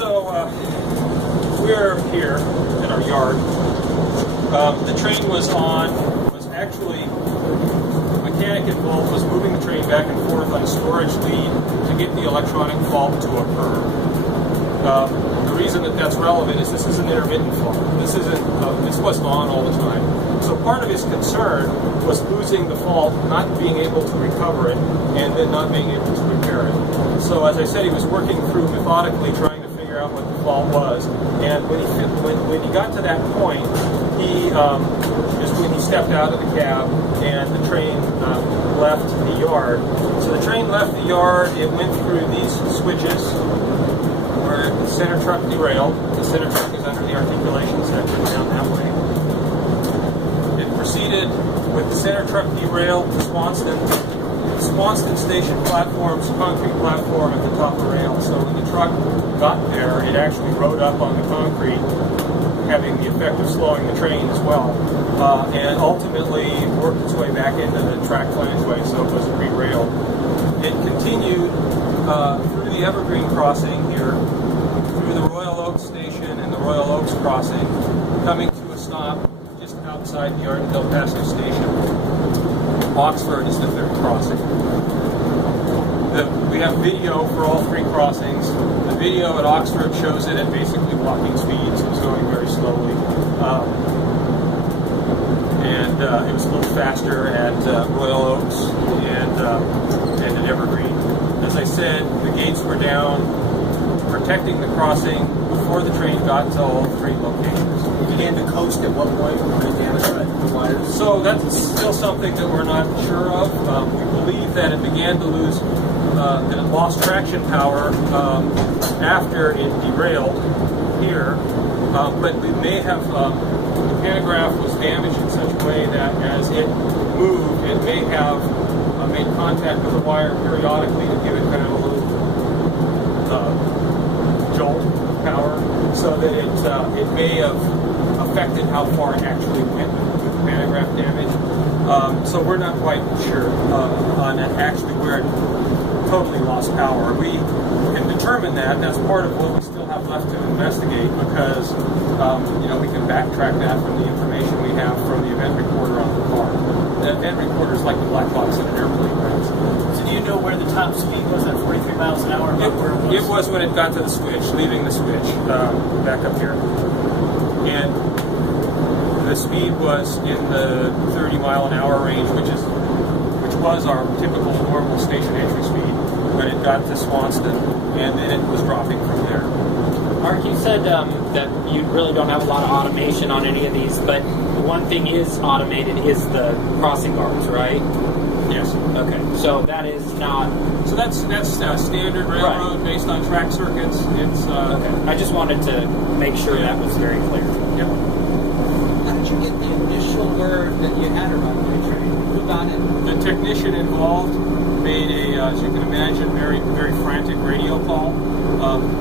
So we're here in our yard. The train was actually, the mechanic involved was moving the train back and forth on a storage lead to get the electronic fault to occur. The reason that that's relevant is this is an intermittent fault. This wasn't on all the time. So part of his concern was losing the fault, not being able to recover it, and then not being able to repair it. So as I said, he was working through methodically trying to figure out what the fault was. And when he got to that point, he is when he stepped out of the cab and the train left the yard. So the train left the yard, it went through these switches where the center truck derailed. The center truck is under the articulation section down that way. It proceeded with the center truck derailed to Swanston Station platform's concrete platform at the top of the rail. So when the truck got there, it actually rode up on the concrete, having the effect of slowing the train as well, and ultimately worked its way back into the track flangeway, so it was re-railed. It continued through the Evergreen crossing here, through the Royal Oaks station and the Royal Oaks crossing, coming to a stop just outside the Ardendale Passive station. Oxford is the third crossing. We have video for all three crossings. The video at Oxford shows it at basically walking speed, so it was going very slowly. And it was a little faster at Royal Oaks and at Evergreen. As I said, the gates were down, protecting the crossing before the train got to all three locations. It began to coast at one point when it damaged the wires. So that's still something that we're not sure of. We believe that it began to lose, that it lost traction power after it derailed here. But we may have, the pantograph was damaged in such a way that as it moved, it may have made contact with the wire periodically to give it kind of a little jolt of power, so that it may have affected how far it actually went with the pantograph damage. So we're not quite sure on actually where it totally lost power. We can determine that, and that's part of what we still have left to investigate, because we can backtrack that from the information we have from the event recorder on the car. The event recorder is like the black box in an airplane, right? So do you know where the top speed was at 43 miles an hour? It was when it got to the switch, leaving the switch, back up here. And the speed was in the 30 mile an hour range, which was our typical normal station entry speed when it got to Swanston, and then it was dropping from there. Mark, you said that you really don't have a lot of automation on any of these, but one thing is automated is the crossing guards, right? Yes. Okay. So that is not. So that's standard railroad based on track circuits. It's okay. I just wanted to make sure that was very clear. Yep. How did you get the initial word that you had a runaway train? Who got it? The technician involved made a, as you can imagine, very, very frantic radio call.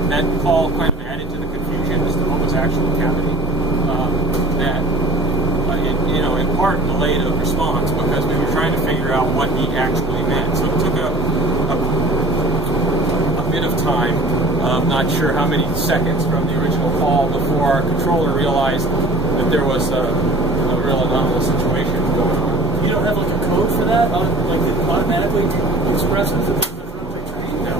That call kind of added to the confusion as to what was actually happening. In part delayed a response because we were trying to figure out what he actually meant. So it took a bit of time. I'm not sure how many seconds from the original call before our controller realized that there was a real anomalous situation going on. You don't have like a code for that? Like it automatically expresses that there's a runaway train? No.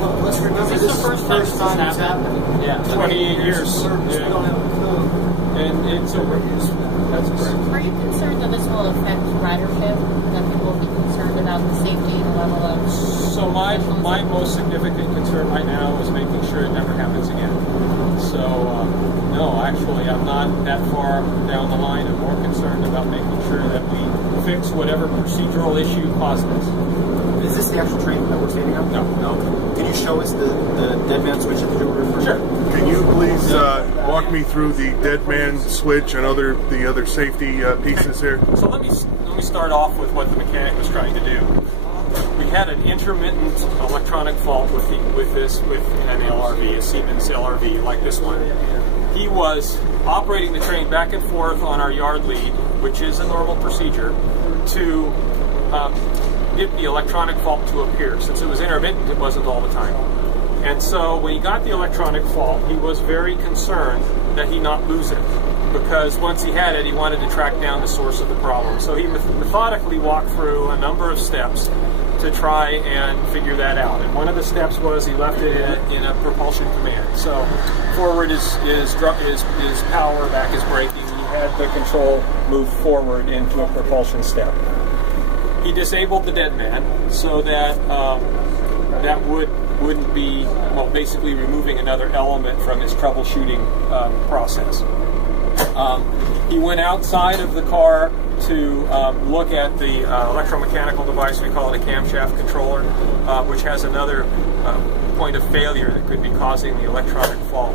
Well, let's remember this is the first time it's happened. Yeah. 28 years. We don't have a code. And so that's correct. Are you concerned that this will affect ridership? That people will be concerned about the safety and level of... So my most significant concern right now is making sure it never happens again. So, no, actually, I'm not that far down the line. I'm more concerned about making sure that we fix whatever procedural issue caused this. Is this the actual train that we're standing on? No. Can you show us the dead man switch that you were referring to? Sure. Can you please walk me through the dead man switch and the other safety pieces here? So let me start off with what the mechanic was trying to do. We had an intermittent electronic fault with an LRV, a Siemens LRV like this one. He was operating the train back and forth on our yard lead, which is a normal procedure, to get the electronic fault to appear. Since it was intermittent, it wasn't all the time. And so when he got the electronic fault, he was very concerned that he not lose it, because once he had it, he wanted to track down the source of the problem. So he methodically walked through a number of steps to try and figure that out. And one of the steps was he left it in a propulsion command. So forward is power, back is braking. He had the control move forward into a propulsion step. He disabled the dead man so that that wouldn't be, well, basically removing another element from his troubleshooting process. He went outside of the car to look at the electromechanical device. We call it a camshaft controller, which has another point of failure that could be causing the electronic fault.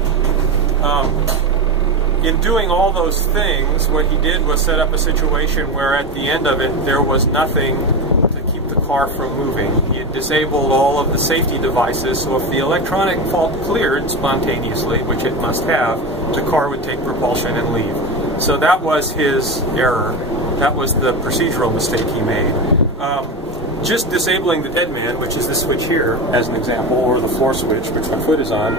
In doing all those things, what he did was set up a situation where at the end of it there was nothing to keep the car from moving. He had disabled all of the safety devices, so if the electronic fault cleared spontaneously, which it must have, the car would take propulsion and leave. So that was his error. That was the procedural mistake he made. Just disabling the dead man, which is this switch here, as an example, or the floor switch, which my foot is on,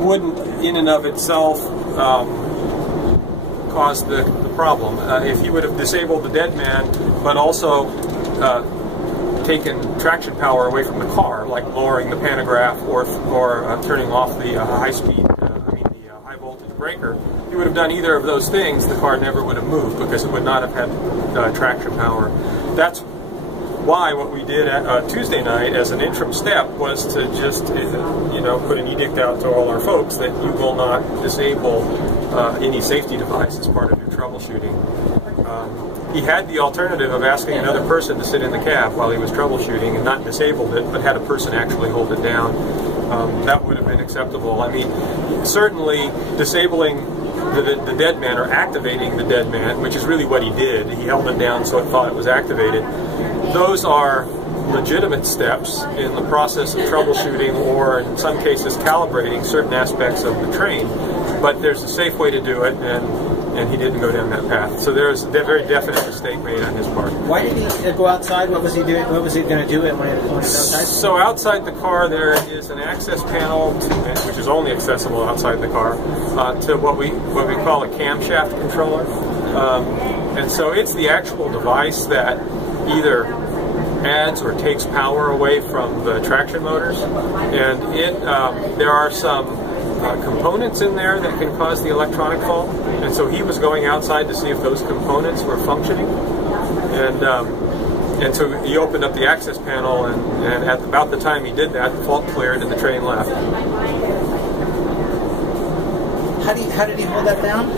wouldn't, in and of itself, cause the problem. If you would have disabled the dead man, but also taken traction power away from the car, like lowering the pantograph or turning off the high voltage breaker, you would have done either of those things, the car never would have moved because it would not have had traction power. That's why what we did at Tuesday night as an interim step was to just put an edict out to all our folks that you will not disable any safety device as part of your troubleshooting. He had the alternative of asking another person to sit in the cab while he was troubleshooting and not disabled it, but had a person actually hold it down. That would have been acceptable. I mean, certainly disabling the dead man or activating the dead man, which is really what he did. He held it down so it thought it was activated. Those are legitimate steps in the process of troubleshooting or, in some cases, calibrating certain aspects of the train. But there's a safe way to do it, and he didn't go down that path. So there's a very definite mistake made on his part. Why did he go outside? What was he doing? What was he going to do when he was outside? So outside the car there is an access panel, which is only accessible outside the car, to what we call a camshaft controller. And so it's the actual device that either adds or takes power away from the traction motors. And there are some components in there that can cause the electronic fault, and so he was going outside to see if those components were functioning, and so he opened up the access panel, and at about the time he did that, the fault cleared and the train left. How did he hold that down?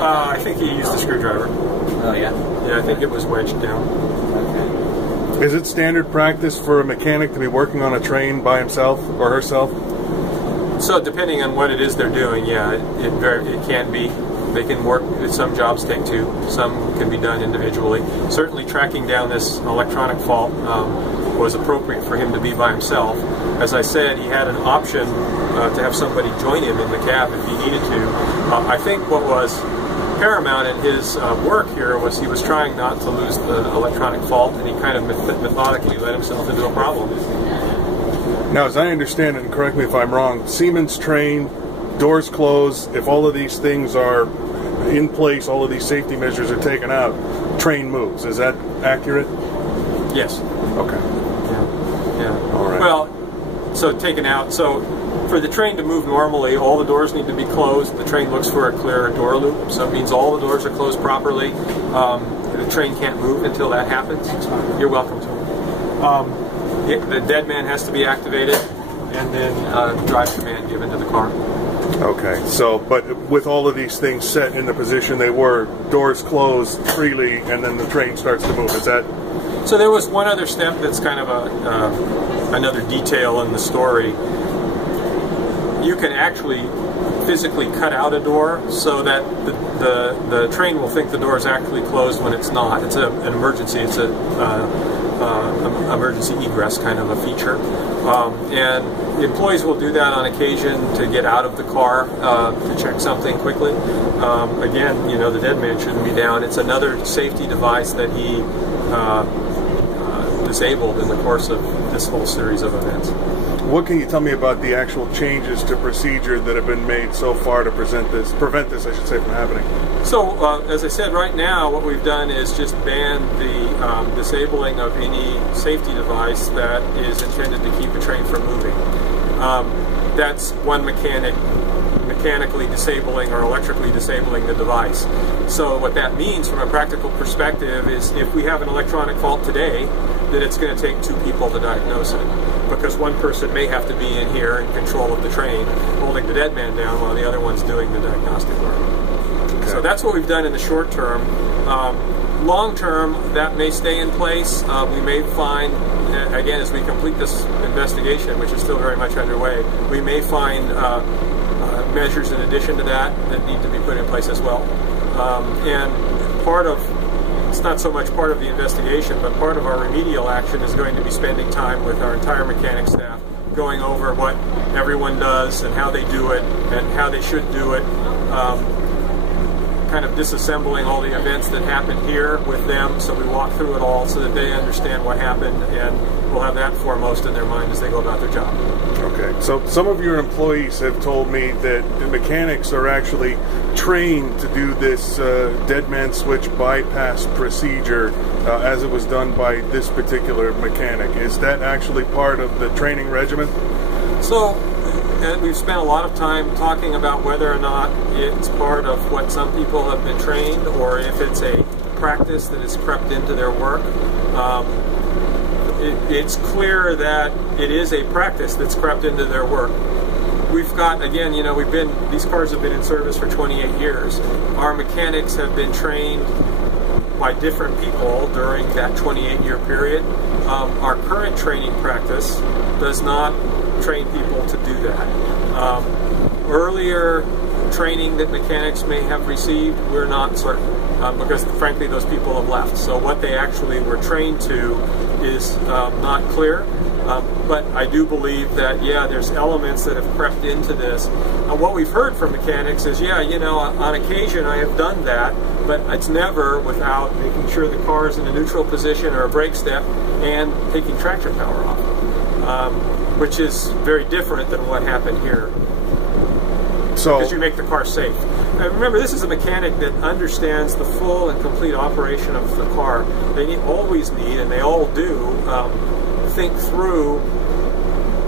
I think he used a screwdriver. Oh yeah. Yeah, I think it was wedged down. Okay. Is it standard practice for a mechanic to be working on a train by himself or herself? So depending on what it is they're doing, yeah, it can be. They can work, some jobs take two, some can be done individually. Certainly tracking down this electronic fault was appropriate for him to be by himself. As I said, he had an option to have somebody join him in the cab if he needed to. I think what was paramount in his work here was he was trying not to lose the electronic fault, and he kind of methodically let himself into a problem. Now, as I understand it, and correct me if I'm wrong, Siemens train, doors closed, if all of these things are in place, all of these safety measures are taken out, train moves. Is that accurate? Yes. Okay. Yeah. All right. Well, so taken out. So for the train to move normally, all the doors need to be closed. The train looks for a clear door loop, so it means all the doors are closed properly. The train can't move until that happens. You're welcome to. The dead man has to be activated, and then drive command given to the car. Okay, so, but with all of these things set in the position they were, doors closed freely, and then the train starts to move. Is that? So there was one other step that's kind of another detail in the story. You can actually physically cut out a door so that the train will think the door is actually closed when it's not. It's an emergency. It's a emergency egress kind of a feature, and the employees will do that on occasion to get out of the car to check something quickly. Again, the dead man shouldn't be down. It's another safety device that disabled in the course of this whole series of events. What can you tell me about the actual changes to procedure that have been made so far to prevent this, I should say, from happening? So, as I said, right now what we've done is just ban the disabling of any safety device that is intended to keep a train from moving. That's one mechanically disabling or electrically disabling the device. So what that means from a practical perspective is if we have an electronic fault today, that it's going to take 2 people to diagnose it, because one person may have to be in here in control of the train, holding the dead man down while the other one's doing the diagnostic work. Okay. So that's what we've done in the short term. Long term, that may stay in place. We may find, again, as we complete this investigation, which is still very much underway, we may find measures in addition to that need to be put in place as well. And part of, it's not so much part of the investigation, but part of our remedial action is going to be spending time with our entire mechanic staff, going over what everyone does and how they do it and how they should do it, kind of disassembling all the events that happened here with them, so we walk through it all so that they understand what happened, and we'll have that foremost in their mind as they go about their job. Okay, so some of your employees have told me that the mechanics are actually trained to do this dead man switch bypass procedure as it was done by this particular mechanic. Is that actually part of the training regimen? So, we've spent a lot of time talking about whether or not it's part of what some people have been trained, or if it's a practice that has crept into their work. It's clear that it is a practice that's crept into their work. We've got, again, you know, these cars have been in service for 28 years. Our mechanics have been trained by different people during that 28-year period. Our current training practice does not train people to do that. Earlier training that mechanics may have received, we're not certain, because frankly those people have left. So what they actually were trained to is not clear. But I do believe that, yeah, there's elements that have crept into this. What we've heard from mechanics is, yeah, you know, on occasion I have done that, but it's never without making sure the car is in a neutral position or a brake step and taking traction power off, which is very different than what happened here. So, because you make the car safe. Now, remember, this is a mechanic that understands the full and complete operation of the car. They always need, and they all do, think through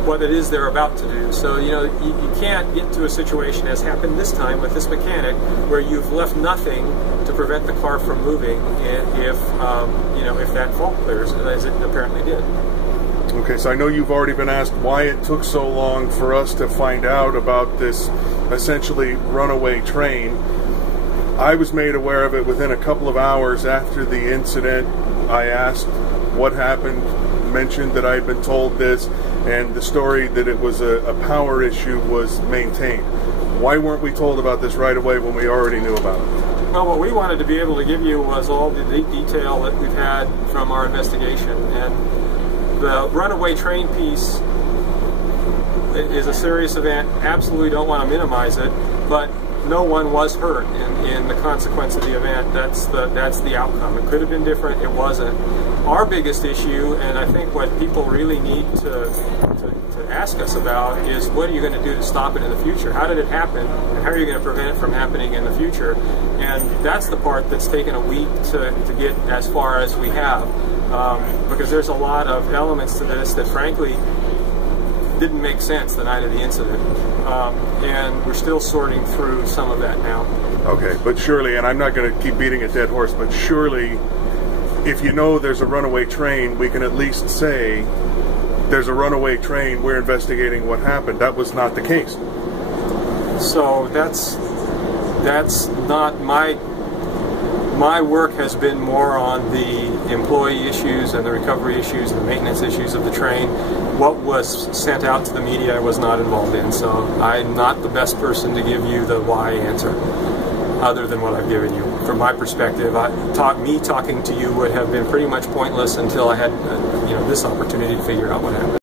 what it is they're about to do. So, you know, you can't get to a situation, as happened this time with this mechanic, where you've left nothing to prevent the car from moving if you know, if that fault clears, as it apparently did. Okay, so I know you've already been asked why it took so long for us to find out about this essentially runaway train. I was made aware of it within a couple of hours after the incident. I asked what happened, mentioned that I had been told this, and the story that it was a power issue was maintained. Why weren't we told about this right away when we already knew about it? Well, what we wanted to be able to give you was all the detail that we've had from our investigation. And the runaway train piece is a serious event. Absolutely don't want to minimize it, but no one was hurt in the consequence of the event. That's the outcome. It could have been different. It wasn't. Our biggest issue, and I think what people really need to ask us about, is what are you going to do to stop it in the future? How did it happen, and how are you going to prevent it from happening in the future? And that's the part that's taken a week to get as far as we have, because there's a lot of elements to this that frankly didn't make sense the night of the incident, and we're still sorting through some of that now. Okay, but surely, and I'm not going to keep beating a dead horse, but surely if you know there's a runaway train, we can at least say there's a runaway train, we're investigating what happened. That was not the case. So that's not my work has been more on the employee issues and the recovery issues and the maintenance issues of the train. What was sent out to the media I was not involved in, so I'm not the best person to give you the why answer, other than what I've given you. From my perspective, me talking to you would have been pretty much pointless until I had this opportunity to figure out what happened.